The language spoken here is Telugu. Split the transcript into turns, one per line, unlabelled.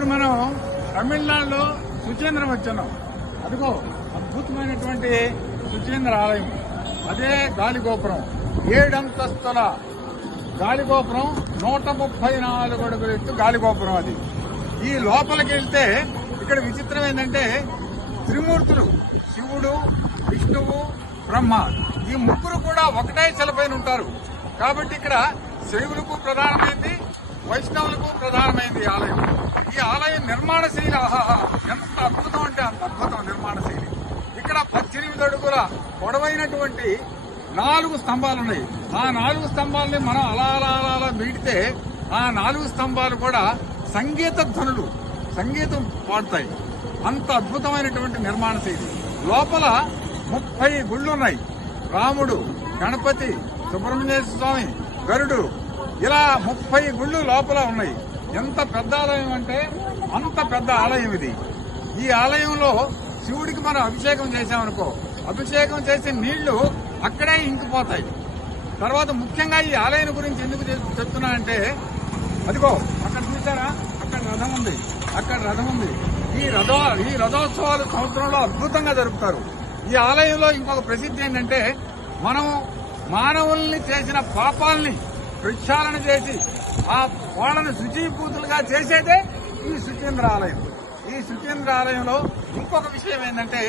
ఇప్పుడు మనం తమిళనాడులో సుచేంద్రం వచ్చినాం అదిగో అద్భుతమైనటువంటి సుచేంద్ర ఆలయం. అదే గాలిగోపురం. ఏడంతస్తుల గాలిగోపురం నూట ముప్పై నాలుగు అడుగుల ఎత్తు గాలిగోపురం అది. ఈ లోపలికి వెళ్తే ఇక్కడ విచిత్రం ఏంటంటే త్రిమూర్తులు శివుడు విష్ణువు బ్రహ్మ ఈ ముగ్గురు కూడా ఒకటే శిలపైన ఉంటారు. కాబట్టి ఇక్కడ శైవులకు ప్రధానమైంది వైష్ణవులకు ప్రధానమైంది ఈ ఆలయం ఈ నిర్మాణ శైలి ఆహాహా ఎంత అద్భుతం అంటే అంత అద్భుతం నిర్మాణ శైలి ఇక్కడ పద్దెనిమిది అడుగుల పొడవైనటువంటి నాలుగు స్తంభాలు ఉన్నాయి. ఆ నాలుగు స్తంభాలని మనం అలా అలా అలా అలా మీడితే ఆ నాలుగు స్తంభాలు కూడా సంగీత ధ్వనులు సంగీతం పాడతాయి. అంత అద్భుతమైనటువంటి నిర్మాణ శైలి లోపల ముప్పై గుళ్ళు ఉన్నాయి. రాముడు గణపతి సుబ్రహ్మణ్యేశ్వర స్వామి గరుడు ఇలా ముప్పై గుళ్ళు లోపల ఉన్నాయి. ఎంత పెద్ద ఆలయం అంటే అంత పెద్ద ఆలయం ఇది. ఈ ఆలయంలో శివుడికి మనం అభిషేకం చేశామనుకో అభిషేకం చేసే నీళ్ళు అక్కడే ఇంకిపోతాయి. తర్వాత ముఖ్యంగా ఈ ఆలయం గురించి ఎందుకు చెప్తున్నా అంటే అదిగో అక్కడ చూసారా అక్కడ రథం ఉంది. అక్కడ రథం ఉంది. ఈ రథ ఈ రథోత్సవాలు సంవత్సరంలో అద్భుతంగా జరుపుతారు. ఈ ఆలయంలో ఇంకొక ప్రసిద్ధి ఏంటంటే మనం మానవుల్ని చేసిన పాపాలని ప్రక్షాళన చేసి ఆ వాళ్ళని శుచీభూతులుగా చేసేదే ఈ సుచేంద్ర ఆలయం ఈ సుచేంద్ర ఆలయంలో ఇంకొక విషయం ఏంటంటే